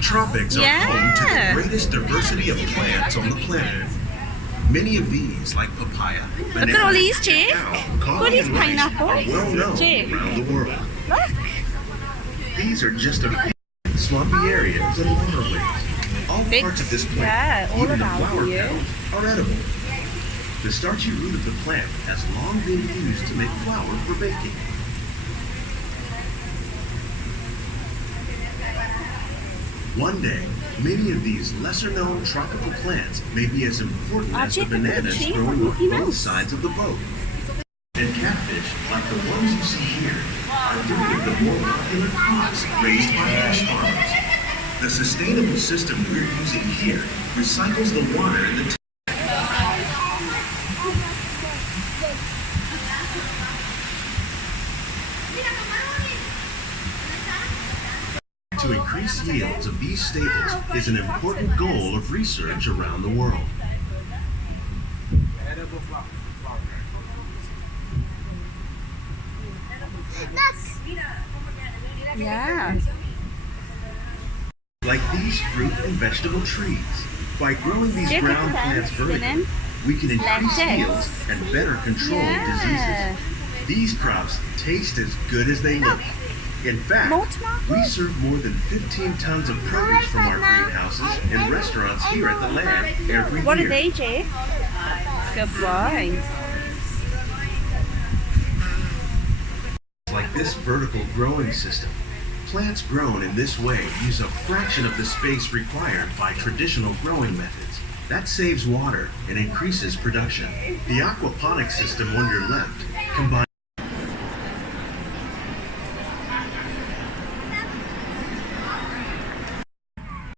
tropics are home to the greatest diversity of plants on the planet. Many of these, like papaya, Look at all these, Jake. cacao, Look at coffee, these and rice, are pineapples. well known Jake. around the world. Look. These are just a few swampy areas and waterways. All Big- parts of this plant, yeah, all even the about flower you. petals, are edible. The starchy root of the plant has long been used to make flour for baking. One day, many of these lesser-known tropical plants may be as important as the Jake, look at the bananas tree growing on on Mickey both Mouse. sides of the boat. And catfish, like the ones you see here, are three of the more popular crops raised by fish farmers. The sustainable system we're using here recycles the water in the tank. To increase yields of these staples is an important goal of research around the world. Yeah. Like these fruit and vegetable trees. By growing these Jake, ground look at plants them vertically, we can increase Lettuce. yields and better control Yeah. diseases. These crops taste as good as they look. In fact, More tomatoes? we serve more than 15 tons of produce from our greenhouses in restaurants here at the Land every What year. are they, Jake? Good boy. Like this vertical growing system, plants grown in this way use a fraction of the space required by traditional growing methods. That saves water and increases production. The aquaponics system on your left combines